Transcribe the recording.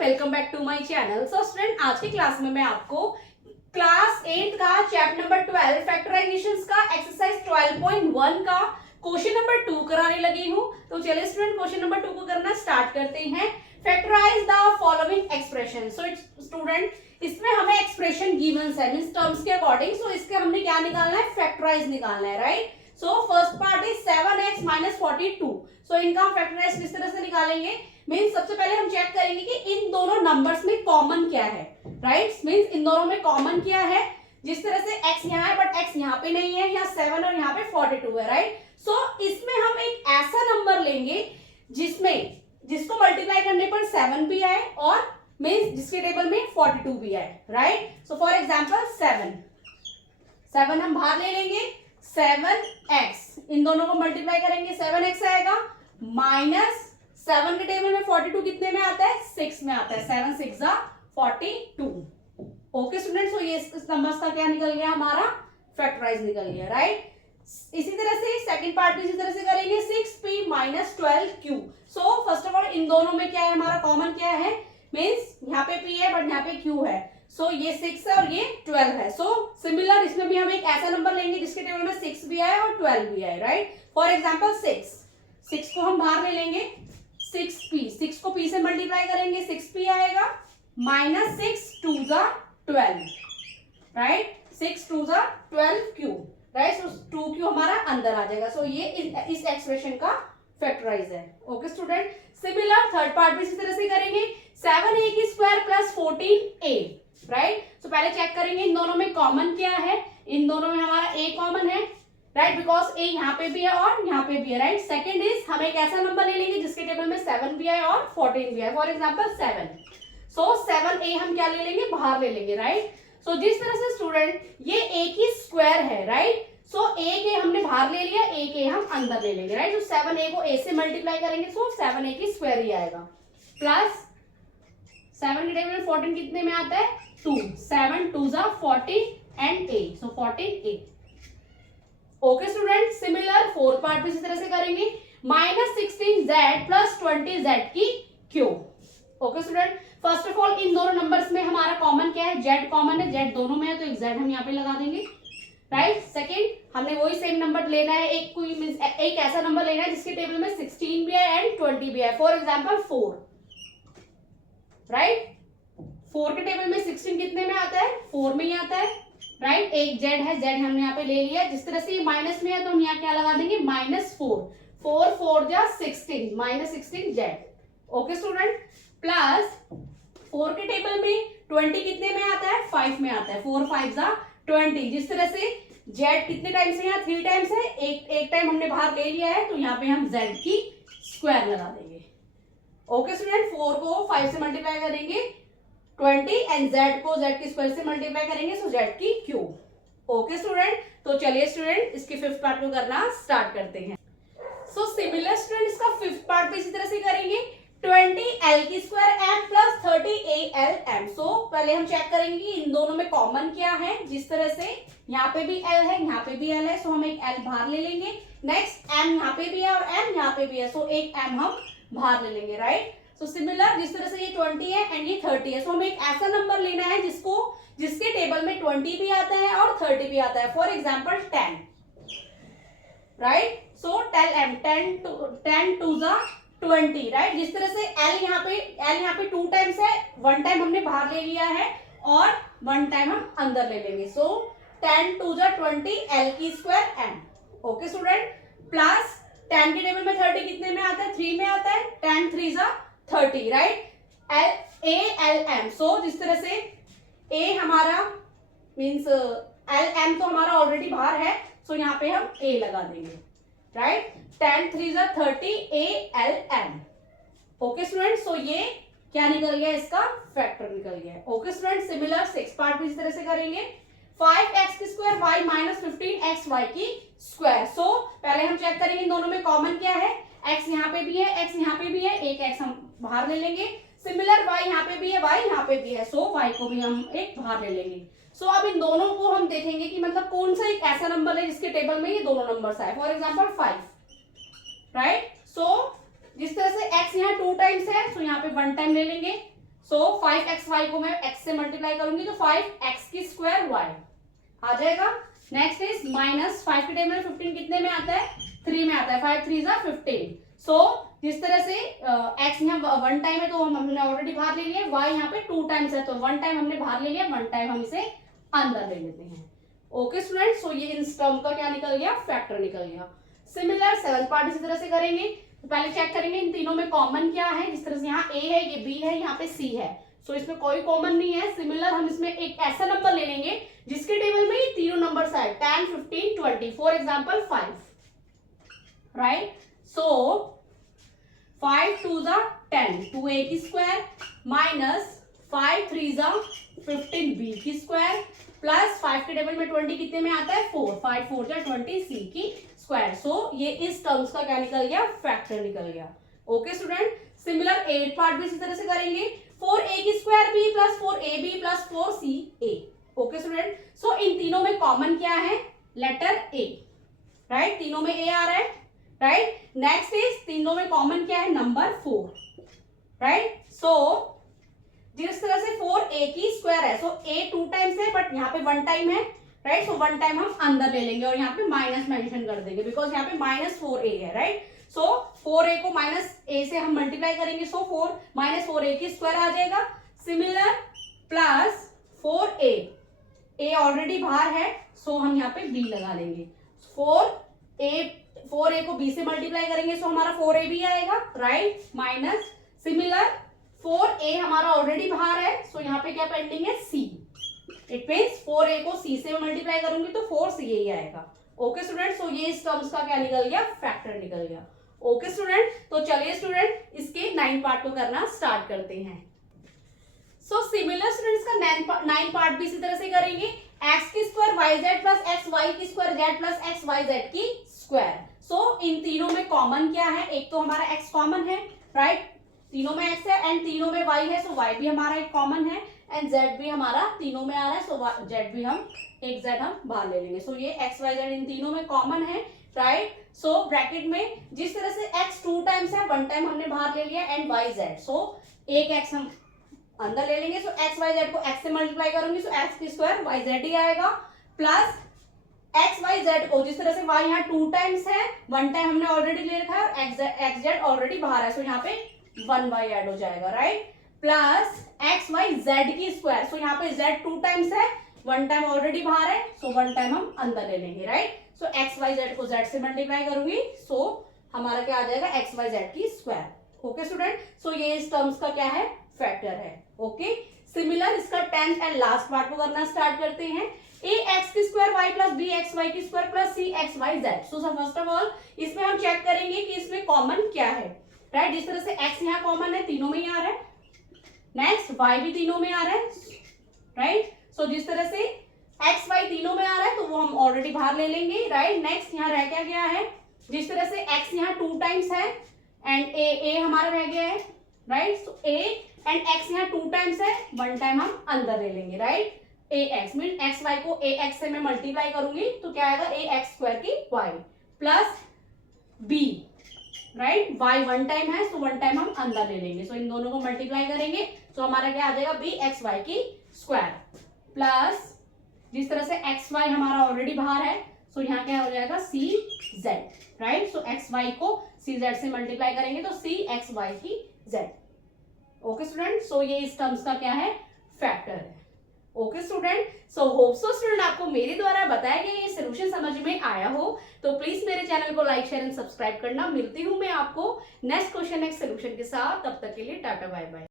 Welcome back to my channel. So student, आज की class में मैं आपको क्लास 8 का चैप्टर नंबर 12 फैक्टराइजेशंस का एक्सरसाइज 12.1 का क्वेश्चन नंबर 2 कराने लगी हूँ। तो चलिए स्टूडेंट, क्वेश्चन नंबर 2 को करना स्टार्ट करते हैं। Factorise the following expression. So student, इसमें हमें एक्सप्रेशन गिवंस है, मींस टर्म्स के अकॉर्डिंग। सो इसके हमने क्या निकालना है, फैक्टराइज निकालना है, right. So first part is 7x - 42। So इनका फैक्टराइज किस तरह से निकालेंगे, मीन्स सबसे पहले हम चेक करेंगे कि इन दोनों नंबर्स में कॉमन क्या है, राइट। मीन्स इन दोनों में कॉमन क्या है। जिस तरह से x यहाँ है बट x यहाँ पे नहीं है, यहाँ 7 और यहाँ पे 42 है, राइट। सो इसमें हम एक ऐसा नंबर लेंगे जिसको मल्टीप्लाई करने पर 7 भी आए और मीन्स जिसके टेबल में 42 भी आए, राइट। सो फॉर एग्जाम्पल 7 हम बाहर ले लेंगे। 7x इन दोनों को मल्टीप्लाई करेंगे, 7x आएगा माइनस 7 के टेबल में 42 कितने में आता है, 6 में आता है। 7 6 42। ओके स्टूडेंट, सो ये इस नंबर्स का क्या निकल गया, हमारा फैक्टराइज निकल गया, राइट। इसी तरह से सेकंड पार्ट भी इसी तरह से करेंगे। 6p - 12q। So first of all in दोनों में क्या है, हमारा कॉमन क्या है, मीन्स यहाँ पे p है बट यहाँ पे q है। सो ये 6 है और ये 12 है। सो सिमिलर इसमें भी हम एक ऐसा नंबर लेंगे जिसके टेबल में 6 भी आए और 12 भी आए, राइट। फॉर एग्जाम्पल 6 को हम बाहर ले लेंगे। 6 को p से मल्टीप्लाई करेंगे, 6p आएगा माइनस 6 2 12, राइट। 6 2 12q, right. सो 2q हमारा अंदर आ जाएगा। सो ये इस एक्सप्रेशन का फैक्टराइज है। Okay student, similar third part भी इसी तरह से करेंगे। 7a² + 14a, right. सो पहले चेक करेंगे इन दोनों में कॉमन क्या है। इन दोनों में हमारा a कॉमन है, राइट, बिकॉज a यहाँ पे भी है और यहाँ पे भी है, राइट। सेकंड इज हम एक ऐसा नंबर ले लेंगे जिसके टेबल में 7 भी है और 14 भी है। For example 7। सो 7a हम क्या ले लेंगे, बाहर ले लेंगे, राइट। सो जिस तरह से स्टूडेंट ये a की स्क्वायर है, राइट। सो a के हमने बाहर ले लिया, a के हम अंदर ले लेंगे, राइट। सो 7a को a से मल्टीप्लाई करेंगे, सो 7a की स्क्वायर ही आएगा। प्लस 7 के टेबल में 14 कितने में आता है, 2। 7 2 40 and a, so 14a। Okay student, similar fourth part भी इसी तरह से करेंगे। -16z + 20z की cube. Okay student, first of all in दोनों नंबर्स में हमारा कॉमन क्या है, z कॉमन है, z दोनों में है तो एक z हम यहाँ पे लगा देंगे, राइट। सेकंड हमने वही सेम नंबर लेना है, एक ऐसा नंबर लेना है जिसके टेबल में 16 भी है एंड 20 भी है। For example 4, right. 4 के टेबल में 16 कितने में आता है, 4 में ही आता है, राइट। एक z है, z हमने यहाँ पे ले लिया। जिस तरह से माइनस में है तो हम यहाँ क्या लगा देंगे, -4। 4 4 16 -16z। ओके स्टूडेंट, प्लस 4 के टेबल में 20 कितने में आता है, 5 में आता है। 4 5 20। जिस तरह से z कितने टाइम्स है, यहाँ 3 टाइम्स है, एक टाइम हमने बाहर ले लिया है तो यहाँ पे हम z की स्क्वायर लगा देंगे। ओके स्टूडेंट, 4 को 5 से मल्टीप्लाई करेंगे 20 एंड z को z की स्क्वायर से मल्टीप्लाई करेंगे, सो z की क्यूब। ओके स्टूडेंट, तो चलिए स्टूडेंट इसके फिफ्थ पार्ट को करना स्टार्ट करते हैं। सो सिमिलर स्टूडेंट इसका फिफ्थ पार्ट भी इसी तरह से करेंगे। 20l² m + 30al m। सो पहले हम चेक करेंगे कि इन दोनों में कॉमन क्या है। जिस तरह से यहाँ पे भी l है, यहाँ पे भी l है, सो हम एक l बाहर ले लेंगे। नेक्स्ट m यहाँ पे भी है और m यहाँ पे भी है, सो एक m हम बाहर ले लेंगे, राइट। सो सिमिलर जिस तरह से ये 20 है एंड ये 30 है, सो हमें एक ऐसा नंबर लेना है जिसके टेबल में 20 भी आता है और 30 भी आता है। For example 10, right. So 10 2 20, right. जिस तरह से l यहाँ पे 2 टाइम्स है, 1 टाइम हमने बाहर ले लिया है और 1 टाइम हम अंदर ले लेंगे। सो 10 2 20 l² m। Okay student, plus 10 के टेबल में 30 कितने में आता है, 3 में आता है। 10 3 30, राइट। l m। सो जिस तरह से a हमारा मीन्स l m तो हमारा ऑलरेडी बाहर है, सो यहाँ पे हम a लगा देंगे, right. 10 3 30 al m। Okay student, so ये क्या निकल गया, इसका फैक्टर निकल गया। Okay student, similar six part भी इस तरह से करेंगे। 5x² y - 15xy की स्क्वायर। सो पहले हम चेक करेंगे इन दोनों में कॉमन क्या है। x यहाँ पे भी है, x यहाँ पे भी है, एक x हम बाहर ले लेंगे। सिमिलर y यहाँ पे भी है, y यहाँ पे भी है, सो y को भी हम एक बाहर ले लेंगे। सो अब इन दोनों को हम देखेंगे कि मतलब कौन सा एक ऐसा नंबर है जिसके टेबल में ये दोनों नंबर्स आए। For example 5, right. सो जिस तरह से x यहाँ 2 टाइम्स है, सो यहाँ पे 1 टाइम ले लेंगे। सो 5xy को मैं x से मल्टीप्लाई करूंगी तो 5x की स्क्वायर y आ जाएगा। नेक्स्ट इज माइनस 5 के टेबल में 15 कितने में आता है, 3 में आता है, 5 3 जा 15। सो जिस तरह से x यहाँ 1 टाइम है तो हमने ऑलरेडी बाहर ले लिया, y यहाँ पे 2 टाइम्स है तो 1 टाइम हमने बाहर ले लिया, 1 टाइम हम इसे अंदर ले लेते हैं। ओके स्टूडेंट, सो ये इस टर्म का क्या निकल गया, फैक्टर निकल गया। सिमिलर सेवंथ पार्ट इसी तरह से करेंगे। तो पहले चेक करेंगे इन तीनों में कॉमन क्या है। जिस तरह से यहाँ a है, ये b है, यहाँ पे c है, सो इसमें कोई कॉमन नहीं है। सिमिलर हम इसमें एक ऐसा नंबर ले लेंगे जिसके टेबल में ये तीनों नंबर्स आए 10 15 20, फॉर एग्जांपल 5, राइट। सो 5 2 जा 10, 2a की स्क्वायर माइनस 5 3 जा 15b की स्क्वायर प्लस 5 के टेबल में 20 कितने में आता है, 4, 5 4 जा 20 c की स्क्वायर। सो ये इस टर्म्स का क्या निकल गया, फैक्टर निकल गया। ओके स्टूडेंट, सिमिलर 8 पार्ट भी इसी तरह से करेंगे। 4a की square b plus 4ab plus 4ca। Okay student, so इन तीनों में कॉमन क्या है, लेटर a, राइट, तीनों में a आ रहा है, राइट। नेक्स्ट इज तीनों में कॉमन क्या है, नंबर 4, राइट। सो जिस तरह से 4a की स्क्वायर है, सो a 2 टाइम्स है बट यहाँ पे 1 टाइम है, राइट। सो 1 टाइम हम अंदर ले लेंगे और यहाँ पे माइनस मेंशन कर देंगे बिकॉज यहाँ पे माइनस 4a है, राइट। सो 4a को माइनस a से हम मल्टीप्लाई करेंगे, सो 4 माइनस 4a की स्क्वायर आ जाएगा। Similar plus 4a, a already बाहर है, सो हम यहाँ पे b लगा लेंगे। 4a को b से मल्टीप्लाई करेंगे, सो हमारा 4ab आएगा, राइट। माइनस सिमिलर 4a हमारा ऑलरेडी बाहर है, सो यहाँ पे क्या पेंडिंग है, c। इट मीन्स 4a को c से मल्टीप्लाई करूंगी तो 4ca ही आएगा। ओके स्टूडेंट, सो ये इस टर्म्स का क्या निकल गया, फैक्टर निकल गया। ओके स्टूडेंट, तो चलिए स्टूडेंट इसके 9 पार्ट को करना स्टार्ट करते हैं। सो सिमिलर स्टूडेंट्स का 9 पार्ट भी इसी तरह से करेंगे। एक्स की square y z plus x y की square z plus x y z की स्क्वायर। सो इन तीनों में कॉमन क्या है, एक तो हमारा एक्स कॉमन है, राइट, तीनों में एक्स है, एंड तीनों में वाई है, सो वाई भी हमारा एक कॉमन है, एंड जेड भी हमारा तीनों में आ रहा है, सो जेड भी हम एक जेड हम बाहर ले लेंगे। सो ये एक्स वाई जेड इन तीनों में कॉमन है, राइट। सो ब्रैकेट में जिस तरह से x 2 टाइम्स है, 1 टाइम हमने बाहर ले लिया, एंड y z, सो एक x हम अंदर ले लेंगे। सो x y z को x से मल्टीप्लाई करूंगी, सो x की स्क्वायर y z ही आएगा, प्लस x y z को जिस तरह से y यहाँ 2 टाइम्स है, 1 टाइम हमने ऑलरेडी ले रखा है और x z ऑलरेडी बाहर है, सो यहाँ पे 1y ऐड हो जाएगा, right. Plus x y z की स्क्वायर, सो यहाँ पे z 2 टाइम्स है, 1 टाइम ऑलरेडी बाहर है, सो 1 टाइम हम अंदर ले लेंगे, राइट। सो एक्स वाई जेड को जेड से मल्टीप्लाई करूंगी, सो हमारा क्या आ जाएगा, एक्स वाई जेड की स्क्वायर। ओके स्टूडेंट, सो ये इस टर्म्स का क्या है, फैक्टर है। ओके, सिमिलर इसका 10th एंड लास्ट पार्ट को करना स्टार्ट करते हैं। ए एक्स की square y plus b x y की square plus c x y z. So first of all इसमें हम चेक करेंगे कि इसमें कॉमन क्या है, राइट। जिस तरह से एक्स यहाँ कॉमन है, तीनों में ही आ रहा है, नेक्स्ट वाई भी तीनों में आ रहा है, राइट। सो जिस तरह से एक्स वाई तीनों में आ रहा है तो वो हम ऑलरेडी बाहर ले लेंगे, राइट। नेक्स्ट यहाँ रह क्या गया है, जिस तरह से एक्स यहाँ 2 टाइम्स है एंड ए हमारा रह गया है, right. So A and x यहाँ 2 टाइम्स है, 1 टाइम हम अंदर ले लेंगे, राइट। ए एक्स मीन एक्स वाई को ए एक्स से मैं मल्टीप्लाई करूंगी तो क्या आएगा, ए एक्स स्क्वायर की Y plus B, right. Y 1 time है, सो 1 टाइम हम अंदर ले लेंगे, सो इन दोनों को मल्टीप्लाई करेंगे तो हमारा क्या आ जाएगा, बी एक्स वाई की स्क्वायर प्लस जिस तरह से एक्स वाई हमारा ऑलरेडी बाहर है, सो यहाँ क्या हो जाएगा, सी जेड, राइट। सो एक्स वाई को सी जेड से मल्टीप्लाई करेंगे तो सी एक्स वाई की जेड। ओके स्टूडेंट, सो ये इस टर्म्स का क्या है, फैक्टर है। Okay student, so hope so student आपको मेरे द्वारा बताया गया ये सोल्यूशन समझ में आया हो, तो प्लीज मेरे चैनल को लाइक शेयर एंड सब्सक्राइब करना। मिलती हूँ मैं आपको नेक्स्ट क्वेश्चन नेक्स्ट सोल्यूशन के साथ, तब तक के लिए टाटा बाय बाय।